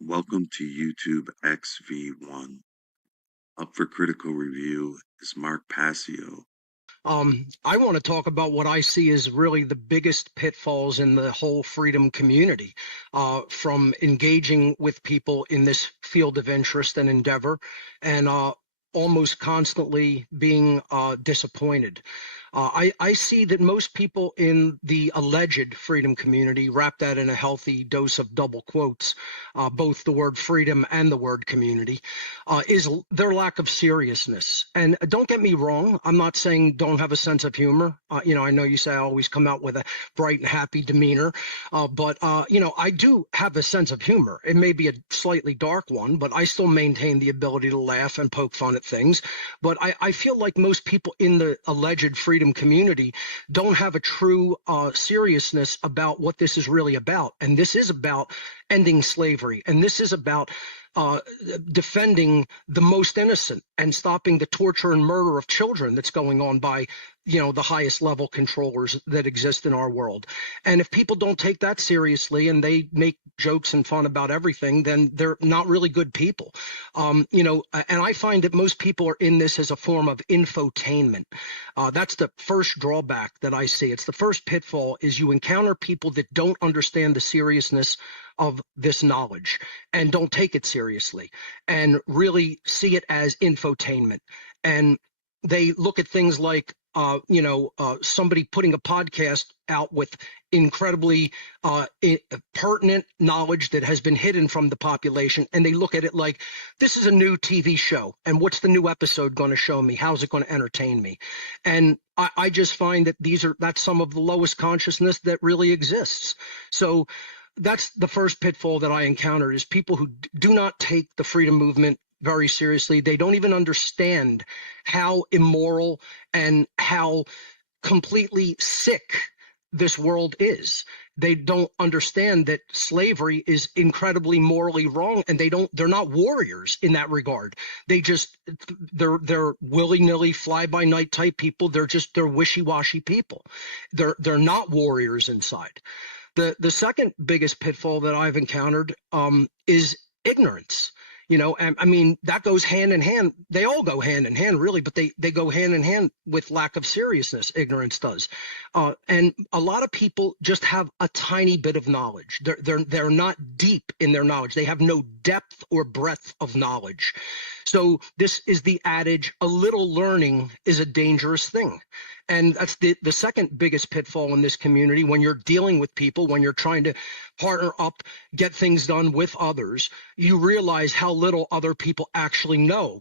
Welcome to YouTube XV1. Up for critical review is Mark Passio. I want to talk about what I see as really the biggest pitfalls in the whole freedom community, from engaging with people in this field of interest and endeavor, and almost constantly being disappointed. I see that most people in the alleged freedom community, wrap that in a healthy dose of double quotes, both the word freedom and the word community, is their lack of seriousness. And don't get me wrong, I'm not saying don't have a sense of humor. I know you say I always come out with a bright and happy demeanor, but I do have a sense of humor. It may be a slightly dark one, but I still maintain the ability to laugh and poke fun at things. But I feel like most people in the alleged freedom community don't have a true seriousness about what this is really about. And this is about ending slavery. And this is about defending the most innocent and stopping the torture and murder of children that's going on by the highest level controllers that exist in our world. And if people don't take that seriously and they make jokes and fun about everything, then they're not really good people. And I find that most people are in this as a form of infotainment. That's the first drawback that I see. It's the first pitfall, is you encounter people that don't understand the seriousness of this knowledge and don't take it seriously and really see it as infotainment. And they look at things like somebody putting a podcast out with incredibly pertinent knowledge that has been hidden from the population, and they look at it like, this is a new TV show, and what's the new episode going to show me? How's it going to entertain me? And I just find that that's some of the lowest consciousness that really exists. So that's the first pitfall that I encountered, is people who do not take the freedom movement very seriously. They don't even understand how immoral and how completely sick this world is. They don't understand that slavery is incredibly morally wrong, and they're not warriors in that regard. They're willy-nilly fly-by-night type people. They're wishy-washy people. They're not warriors inside. The second biggest pitfall that I've encountered is ignorance. And I mean, that goes hand in hand. They all go hand in hand, really, but they go hand in hand with lack of seriousness. Ignorance does. And a lot of people just have a tiny bit of knowledge. They're not deep in their knowledge. They have no depth or breadth of knowledge. So this is the adage, a little learning is a dangerous thing. And that's the second biggest pitfall in this community. When you're dealing with people, when you're trying to partner up, get things done with others, you realize how little other people actually know.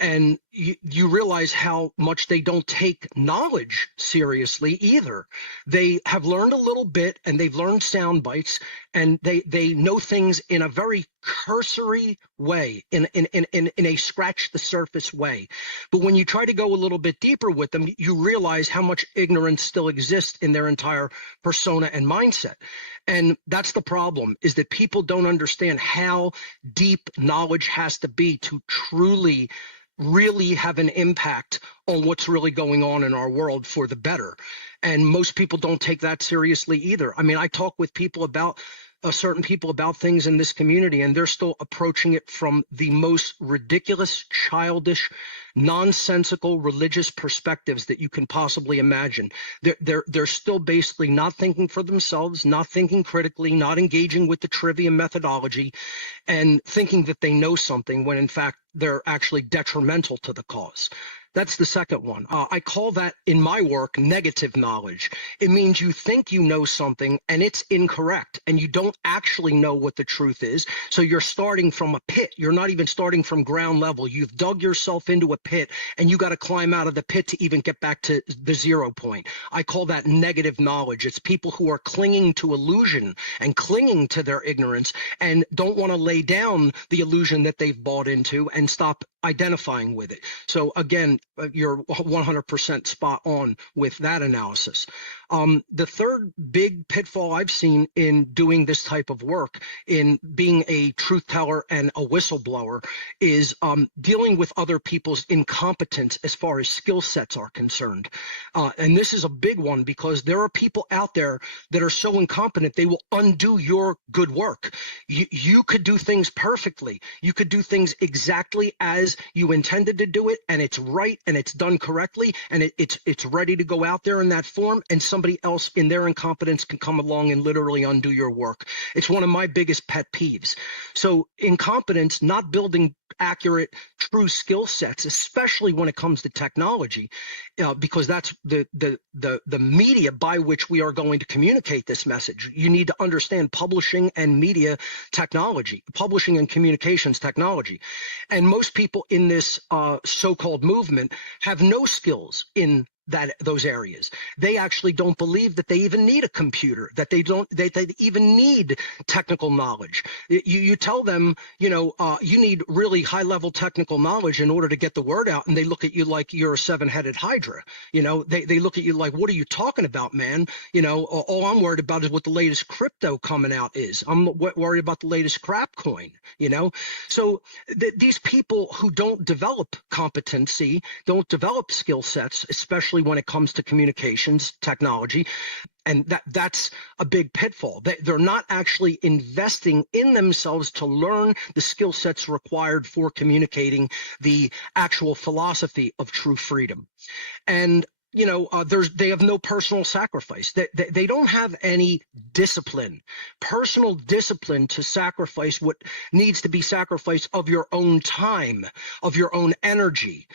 And you realize how much they don't take knowledge seriously either. They have learned a little bit, and they've learned sound bites, and they know things in a very cursory way, in a scratch the surface way. But when you try to go a little bit deeper with them, you realize how much ignorance still exists in their entire persona and mindset. And that's the problem, is that people don't understand how deep knowledge has to be to truly, really have an impact on what's really going on in our world for the better. And most people don't take that seriously either. I mean, I talk with people about certain people about things in this community, and they're still approaching it from the most ridiculous, childish, nonsensical religious perspectives that you can possibly imagine. They're still basically not thinking for themselves, not thinking critically, not engaging with the trivia methodology, and thinking that they know something when in fact they're actually detrimental to the cause. That's the second one. I call that, in my work, negative knowledge. It means you think you know something and it's incorrect, and you don't actually know what the truth is. So you're starting from a pit. You're not even starting from ground level. You've dug yourself into a pit, and you got to climb out of the pit to even get back to the 0 point. I call that negative knowledge. It's people who are clinging to illusion and clinging to their ignorance and don't want to lay down the illusion that they've bought into and stop identifying with it. So again, you're 100% spot on with that analysis. The third big pitfall I've seen in doing this type of work, in being a truth teller and a whistleblower, is dealing with other people's incompetence as far as skill sets are concerned. And this is a big one, because there are people out there that are so incompetent they will undo your good work. You could do things perfectly. You could do things exactly as you intended to do it, and it's right and it's done correctly, and it's ready to go out there in that form, and somebody else in their incompetence can come along and literally undo your work. It's one of my biggest pet peeves. So incompetence, not building accurate, true skill sets, especially when it comes to technology, because that's the media by which we are going to communicate this message. You need to understand publishing and media technology, publishing and communications technology. And most people in this so-called movement have no skills in those areas. They actually don't believe that they even need a computer, that they even need technical knowledge. You tell them, you need really high level technical knowledge in order to get the word out, and they look at you like you're a seven-headed hydra. They look at you like, what are you talking about, man? All I'm worried about is what the latest crypto coming out is. I'm worried about the latest crap coin. So these people who don't develop competency, don't develop skill sets, especially when it comes to communications technology, and that's a big pitfall. They're not actually investing in themselves to learn the skill sets required for communicating the actual philosophy of true freedom. And they have no personal sacrifice. They don't have any discipline, personal discipline, to sacrifice what needs to be sacrificed of your own time, of your own energy,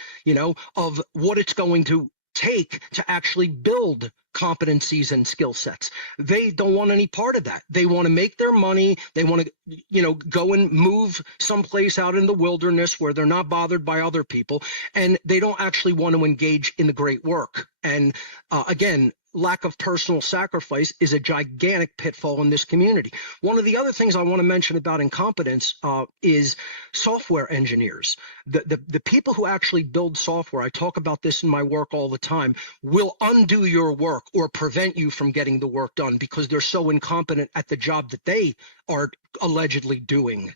of what it's going to take to actually build competencies and skill sets. They don't want any part of that. They want to make their money. They want to, go and move someplace out in the wilderness where they're not bothered by other people. And they don't actually want to engage in the great work. And again, lack of personal sacrifice is a gigantic pitfall in this community. One of the other things I want to mention about incompetence is software engineers. The people who actually build software, I talk about this in my work all the time, will undo your work or prevent you from getting the work done because they're so incompetent at the job that they are allegedly doing.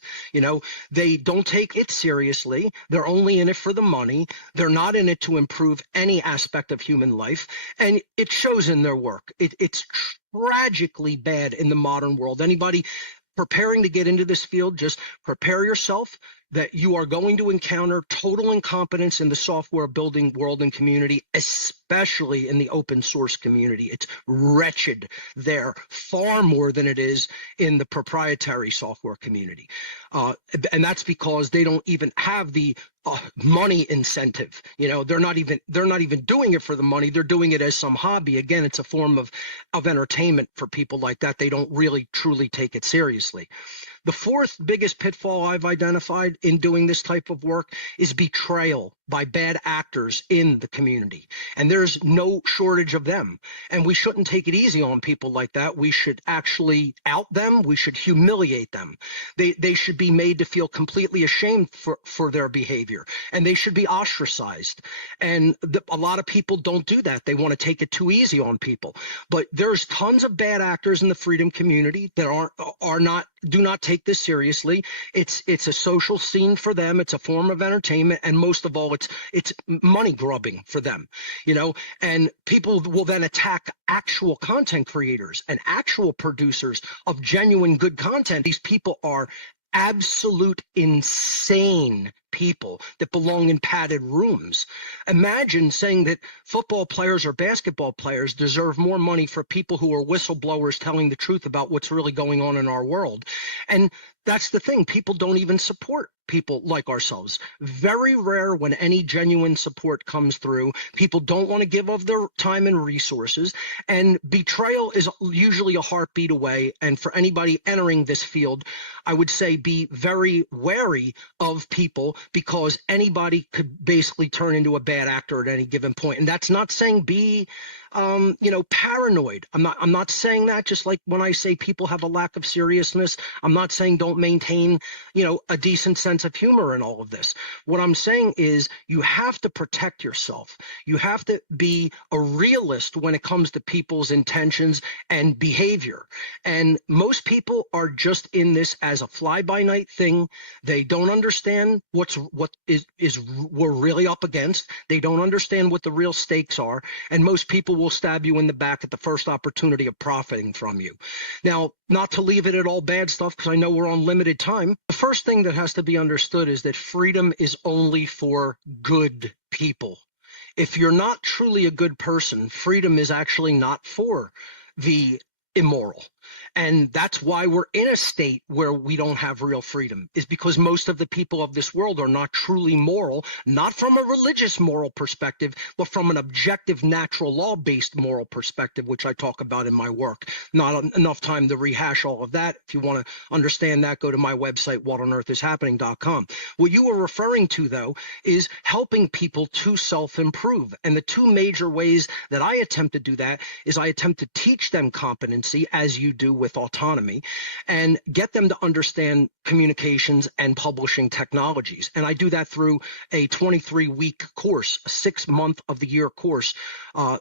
They don't take it seriously. They're only in it for the money. They're not in it to improve any aspect of human life. And it shows in their work. It's tragically bad in the modern world. Anybody preparing to get into this field, just prepare yourself that you are going to encounter total incompetence in the software building world and community, especially in the open source community. It's wretched there, far more than it is in the proprietary software community. And that's because they don't even have the money incentive. They're not even doing it for the money. They're doing it as some hobby. Again, it's a form of entertainment for people like that. They don't really truly take it seriously. The fourth biggest pitfall I've identified in doing this type of work is betrayal by bad actors in the community. And there's no shortage of them. And we shouldn't take it easy on people like that. We should actually out them. We should humiliate them. They should be made to feel completely ashamed for their behavior. And they should be ostracized. And a lot of people don't do that. They want to take it too easy on people. But there's tons of bad actors in the freedom community that do not take this seriously. It's a social scene for them. It's a form of entertainment, and most of all, it's money grubbing for them. And people will then attack actual content creators and actual producers of genuine good content. These people are absolute insane people that belong in padded rooms. Imagine saying that football players or basketball players deserve more money for people who are whistleblowers telling the truth about what's really going on in our world. And that's the thing. People don't even support people like ourselves. Very rare when any genuine support comes through. People don't want to give of their time and resources, and betrayal is usually a heartbeat away. And for anybody entering this field, I would say be very wary of people, because anybody could basically turn into a bad actor at any given point. And that's not saying be paranoid. I'm not saying that. Just like when I say people have a lack of seriousness, I'm not saying don't maintain, a decent sense sense of humor in all of this. What I'm saying is you have to protect yourself. You have to be a realist when it comes to people's intentions and behavior. And most people are just in this as a fly-by-night thing. They don't understand what we're really up against. They don't understand what the real stakes are. And most people will stab you in the back at the first opportunity of profiting from you. Now, not to leave it at all bad stuff, because I know we're on limited time. The first thing that has to be understood is that freedom is only for good people. If you're not truly a good person, freedom is actually not for the immoral. And that's why we're in a state where we don't have real freedom, is because most of the people of this world are not truly moral, not from a religious moral perspective, but from an objective, natural law-based moral perspective, which I talk about in my work. Not enough time to rehash all of that. If you want to understand that, go to my website, whatonearthishappening.com. What you were referring to, though, is helping people to self-improve. And the two major ways that I attempt to do that is I attempt to teach them competency, as you do with autonomy, and get them to understand communications and publishing technologies. And I do that through a 23-week course, a 6-month of the year course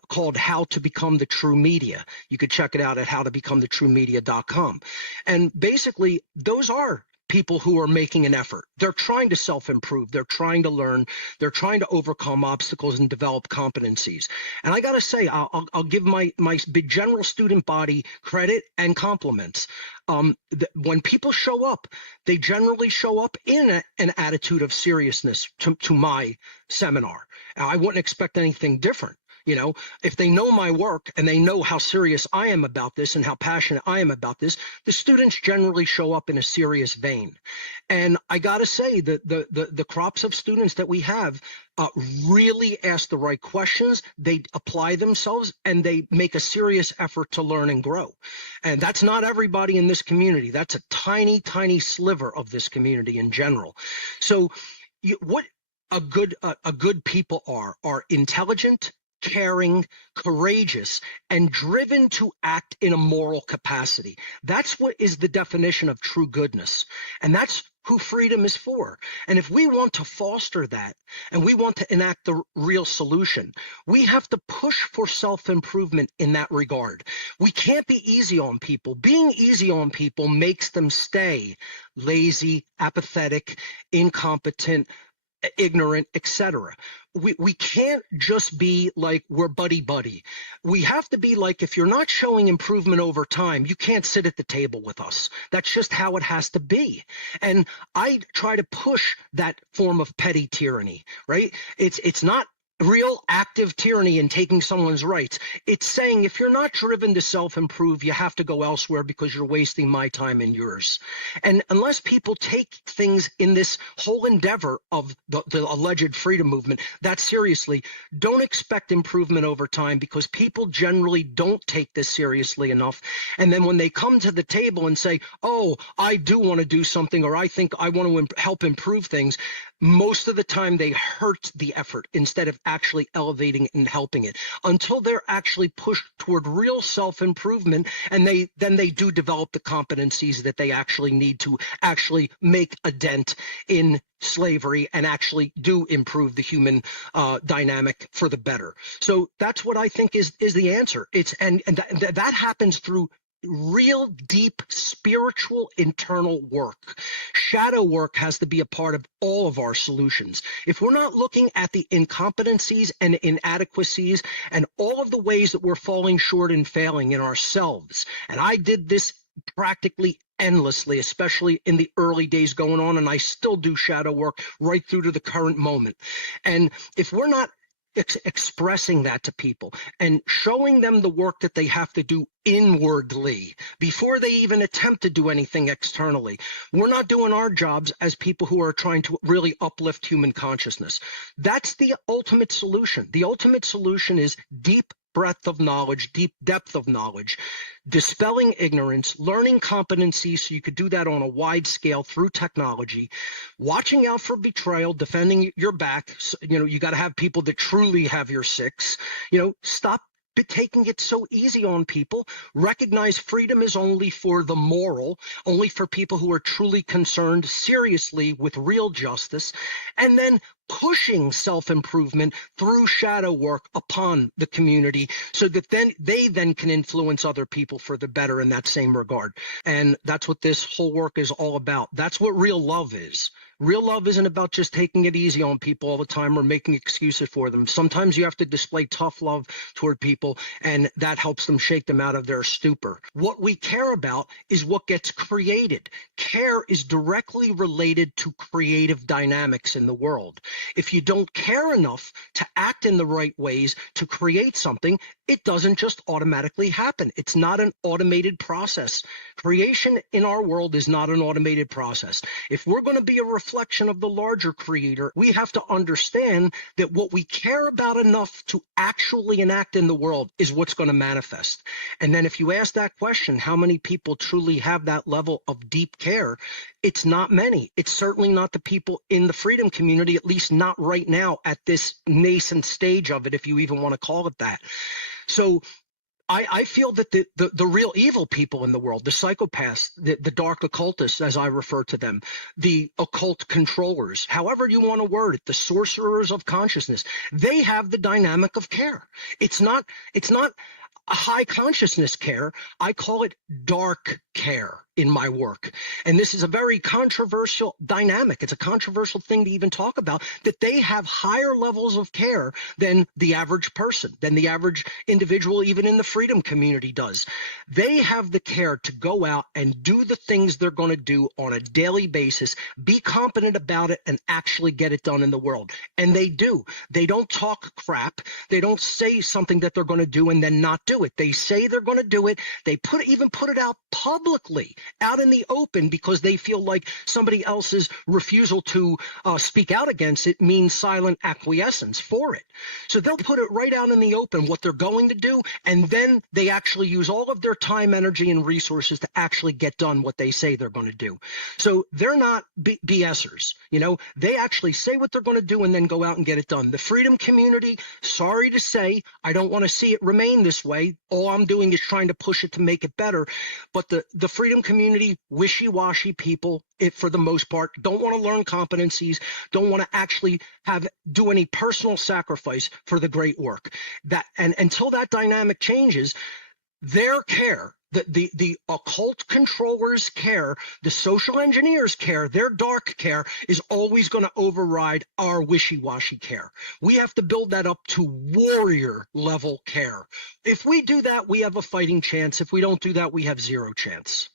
called How to Become the True Media. You could check it out at howtobecomethitruemedia.com. And basically, those are people who are making an effort. They're trying to self-improve. They're trying to learn. They're trying to overcome obstacles and develop competencies. And I got to say, I'll give my general student body credit and compliments. When people show up, they generally show up in an attitude of seriousness to my seminar. I wouldn't expect anything different. You know, if they know my work and they know how serious I am about this and how passionate I am about this, the students generally show up in a serious vein. And I got to say that the crops of students that we have really ask the right questions. They apply themselves and they make a serious effort to learn and grow. And that's not everybody in this community. That's a tiny, tiny sliver of this community in general. So what a good people are intelligent, caring, courageous, and driven to act in a moral capacity. That's what is the definition of true goodness. And that's who freedom is for. And if we want to foster that and we want to enact the real solution, we have to push for self-improvement in that regard. We can't be easy on people. Being easy on people makes them stay lazy, apathetic, incompetent, ignorant, etc. We can't just be like we're buddy-buddy. We have to be like, if you're not showing improvement over time, you can't sit at the table with us. That's just how it has to be. And I try to push that form of petty tyranny, right? It's not real active tyranny in taking someone's rights. It's saying if you're not driven to self-improve, you have to go elsewhere because you're wasting my time and yours. And unless people take things in this whole endeavor of the alleged freedom movement that seriously, don't expect improvement over time, because people generally don't take this seriously enough. And then when they come to the table and say, oh, I do want to do something, or I think I want to help improve things, most of the time they hurt the effort instead of actually elevating and helping it, until they're actually pushed toward real self-improvement, and then they do develop the competencies that they actually need to actually make a dent in slavery and actually do improve the human dynamic for the better. So that's what I think is the answer. And that happens through real deep spiritual internal work. Shadow work has to be a part of all of our solutions. If we're not looking at the incompetencies and inadequacies and all of the ways that we're falling short and failing in ourselves, and I did this practically endlessly, especially in the early days going on, and I still do shadow work right through to the current moment. And if we're not expressing that to people and showing them the work that they have to do inwardly before they even attempt to do anything externally, we're not doing our jobs as people who are trying to really uplift human consciousness. That's the ultimate solution. The ultimate solution is deep breadth of knowledge, deep depth of knowledge, dispelling ignorance, learning competencies so you could do that on a wide scale through technology, watching out for betrayal, defending your back. You know, you got to have people that truly have your six. You know, stop taking it so easy on people. Recognize freedom is only for the moral, only for people who are truly concerned seriously with real justice, and then pushing self-improvement through shadow work upon the community so that then they then can influence other people for the better in that same regard. And that's what this whole work is all about. That's what real love is. Real love isn't about just taking it easy on people all the time or making excuses for them. Sometimes you have to display tough love toward people, and that helps them shake them out of their stupor. What we care about is what gets created. Care is directly related to creative dynamics in the world. If you don't care enough to act in the right ways to create something, it doesn't just automatically happen. It's not an automated process. Creation in our world is not an automated process. If we're going to be a reflection of the larger creator, we have to understand that what we care about enough to actually enact in the world is what's going to manifest. And then if you ask that question, how many people truly have that level of deep care? It's not many. It's certainly not the people in the freedom community, at least not right now at this nascent stage of it, if you even want to call it that. So I feel that the real evil people in the world, the psychopaths, the dark occultists, as I refer to them, the occult controllers, however you want to word it, the sorcerers of consciousness, they have the dynamic of care. It's not a high consciousness care. I call it dark care in my work. And this is a very controversial dynamic. It's a controversial thing to even talk about, that they have higher levels of care than the average person, than the average individual, even in the freedom community does. They have the care to go out and do the things they're going to do on a daily basis, be competent about it, and actually get it done in the world. And they do. They don't talk crap. They don't say something that they're going to do and then not do it. They say they're going to do it. They even put it out publicly, out in the open, because they feel like somebody else's refusal to speak out against it means silent acquiescence for it. So they'll put it right out in the open, what they're going to do, and then they actually use all of their time, energy, and resources to actually get done what they say they're going to do. So they're not BSers. You know, they actually say what they're going to do and then go out and get it done. The freedom community, sorry to say, I don't want to see it remain this way. All I'm doing is trying to push it to make it better. But the freedom community, wishy-washy people, for the most part, don't want to learn competencies, don't want to actually do any personal sacrifice for the great work. And until that dynamic changes, their care, the occult controllers' care, the social engineers' care, their dark care is always going to override our wishy-washy care. We have to build that up to warrior level care. If we do that, we have a fighting chance. If we don't do that, we have zero chance.